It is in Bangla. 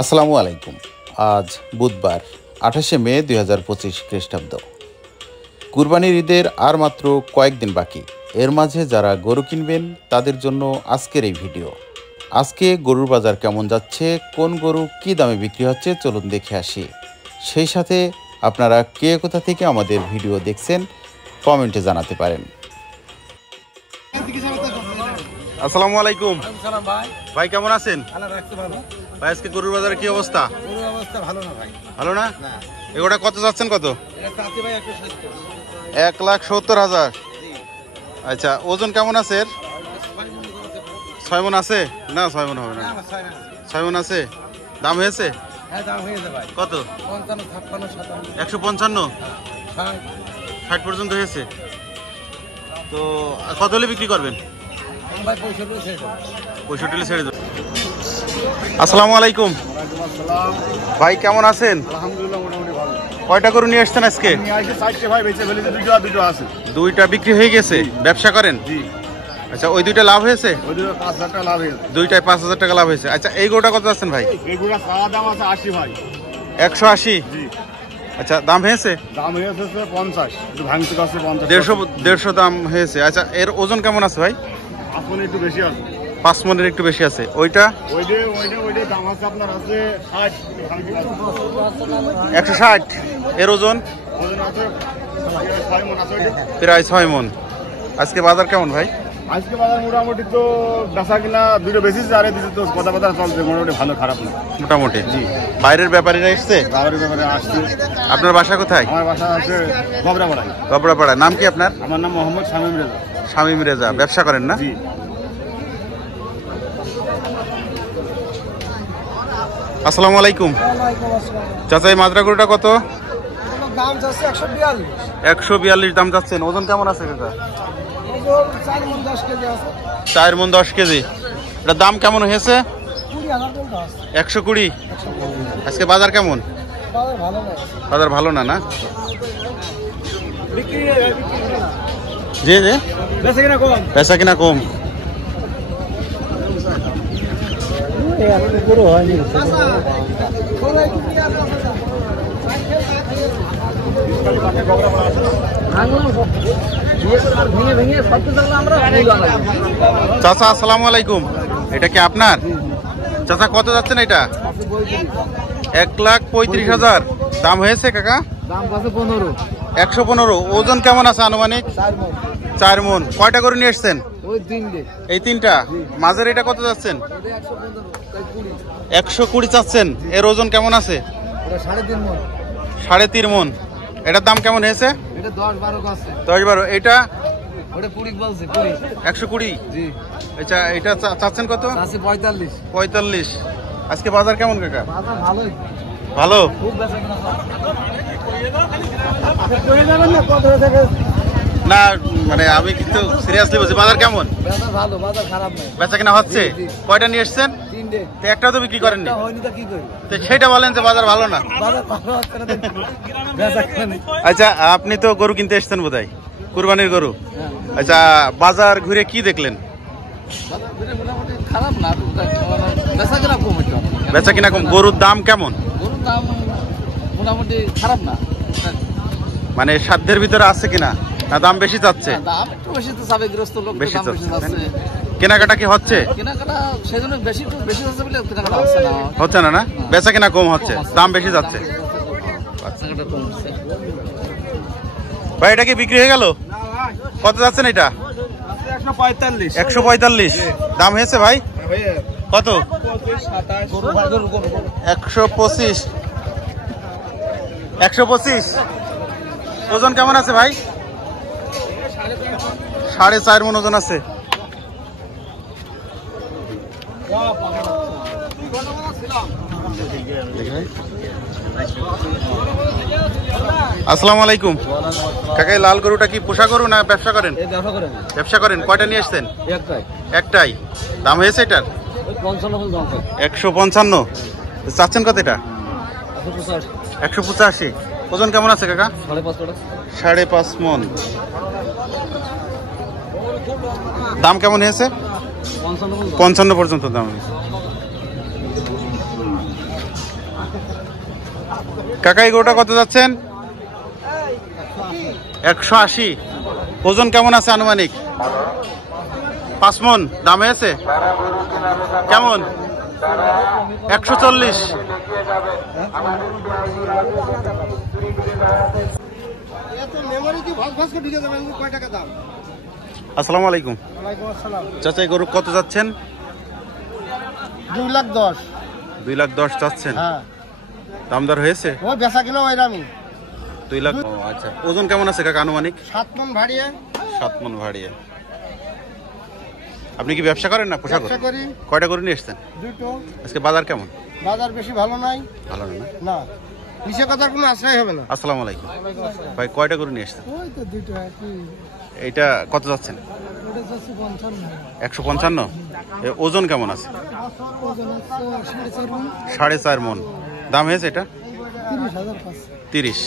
আসসালামু আলাইকুম। আজ বুধবার 28শে মে 2025 খ্রিস্টাব্দ। কুরবানির ঈদের আর মাত্র কয়েকদিন বাকি। এর মাঝে যারা গরু কিনবেন তাদের জন্য আজকের এই ভিডিও। আজকে গরুর বাজার কেমন যাচ্ছে, কোন গরু কী দামে বিক্রি হচ্ছে চলুন দেখে আসি। সেই সাথে আপনারা কে কোথা থেকে আমাদের ভিডিও দেখছেন কমেন্টে জানাতে পারেন। আসসালামু আলাইকুম ভাই, কেমন আছেন? ভাই আজকে গরুর বাজারে কি অবস্থা? ভালো না? এগুলা কত যাচ্ছেন? কত? 1,70,000। আচ্ছা, ওজন কেমন আছে? 6 মণ আছে না? 6 মণ হবে না, 6 মণ আছে। দাম হয়েছে? কত? 155, 60 পর্যন্ত হয়েছে। তো কত হলে বিক্রি করবেন? 65 ছেড়ে দেব। আসসালামু আলাইকুম ভাই, কেমন আছেন? কয়টা গরু নিয়ে আসছেন আজকে? দুইটা বিক্রি হয়ে গেছে। ব্যবসা করেন? আচ্ছা, ওই দুইটা লাভ হয়েছে? দুইটায় 5,000 টাকা লাভ হয়েছে। আচ্ছা, এই গরুটা কত আছেন ভাই? 180। আচ্ছা, দাম হয়েছে? 150 দাম হয়েছে। আচ্ছা, এর ওজন কেমন আছে ভাই? 5 মণের একটু বেশি আছে। ওইটা 160। এর ওজন প্রায় 6 মণ। আজকে বাজার কেমন ভাই? আজকে বাজার মোটামুটি তো বেচা কিনা দুটো বেশি আরে দিতে তো কথা চলছে, মোটামুটি ভালো খারাপ না, মোটামুটি। জি, বাইরের ব্যাপারীরা এসছে? বাইরের ব্যাপারে আসছে। আপনার বাসা কোথায়? আমার বাসা আছে গবরাপাড়ায়। গবরাপাড়া। নাম কি আপনার? আমার নাম মোহাম্মদ শামীম রেজা। শামীম রেজা। ব্যবসা করেন না? জি। আসসালামু আলাইকুম চাচা, এই মাজরা গরুটা কত? দাম যাচ্ছে 142। 142 দাম যাচ্ছেন। ওজন কেমন আছে কাকা? 4 মণ 10 কেজি আছে। 4 মণ 10 কেজি। এটার দাম কেমন হয়েছে? 120। আজকে বাজার কেমন? বাজার ভালো না? না, জি জি, বেচা কিনা কম। চাচা আসসালামু আলাইকুম, এটা কি আপনার? চাচা কত যাচ্ছেন এটা? 1,35,000। দাম হয়েছে কাকা? 115। ওজন কেমন আছে আনুমানিক? 4 মণ। কয়টা করে নিয়ে এসছেন? এই 3টা। মাঝের এটা কত যাচ্ছেন? 120 চাচ্ছেন। এর ওজন কেমন আছে? 3.5 মণ। এটার দাম কেমন হয়েছে? 10-12। এটা 120। আচ্ছা, এটা চাচ্ছেন কত? 45। আজকে বাজার কেমন কাকা? ভালো। না মানে আমি কিন্তু সিরিয়াসলি বলছি, বাজার কেমন? বেচা কিনা হচ্ছে? কয়টা নিয়ে এসছেন? একটা তো বিক্রি করেননি, সেটা বলেন যে বাজার ভালো না। আচ্ছা, আপনি তো গরু কিনতে এসছেন বোধহয়, কুরবানির গরু। আচ্ছা, বাজার ঘুরে কি দেখলেন? বেচা কিনা কম। গরুর দাম কেমন? মোটামুটি খারাপ না, মানে সাধ্যের ভিতরে আছে কিনা, না দাম বেশি চাচ্ছে? দাম একটু বেশি তো চাবে, গৃহস্থ লোক বেশি চাচ্ছে। কেনাকাটা কি হচ্ছে? কেনাকাটা সেজন্য বেশি যাচ্ছে বলে কেনাকাটা হচ্ছে না। হচ্ছে না? না, বেচা কিনা কম হচ্ছে, দাম বেশি যাচ্ছে। ভাই এটা কি বিক্রি হয়ে গেল? কত যাচ্ছেন এটা? 145। দাম হয়েছে ভাই? কত? 125। 125। ওজন কেমন আছে ভাই? 4.5 মণ ওজন আছে। আসসালামু আলাইকুম কাকা, লাল গরুটা কি পোষা গরু না ব্যবসা করেন? ব্যবসা করেন। কয়টা নিয়ে এসছেন? একটাই। দাম হয়েছে এটার? 155। চাচ্ছেন কত এটা? 185। ওজন কেমন আছে কাকা? 5.5 মণ। দাম কেমন হয়েছে? 55 পর্যন্ত দাম হয়েছে। কাকা এই গরুটা কত যাচ্ছেন? 180। ওজন কেমন আছে আনুমানিক? 5 মন। দাম হয়েছে কেমন? 140। আসসালামু আলাইকুম। চাচা এই গরু কত যাচ্ছেন? 2,10,000। 2,10,000 চাচ্ছেন? হ্যাঁ, দাম দর হয়েছে? ওই বেচা কিনা ওইরামই। 2 লাখ। ও আচ্ছা, ওজন কেমন আছে কাকা আনুমানিক? 7 মন ভাড়িয়ে। 7 মন ভাড়িয়ে। আপনি কি ব্যবসা করেন না পোশাক? ব্যবসা করি। কয়টা গরু নিয়ে এসছেন? দুটো। আজকে বাজার কেমন? বাজার বেশি ভালো নাই। ভালো না? না, নিচে কথার কোনো আশ্রয় হবে না। আসসালামু আলাইকুম ভাই, কয়টা গরু নিয়ে এসছেন? ওই তো দুটো একই। এইটা কত যাচ্ছেন? ওটা যাচ্ছে 55। 155। ওজন কেমন আছে? ওজন হচ্ছে 4.5 মণ। 4.5 মন। দাম হয়েছে এটা? 30,000 পাঁচশো। 30।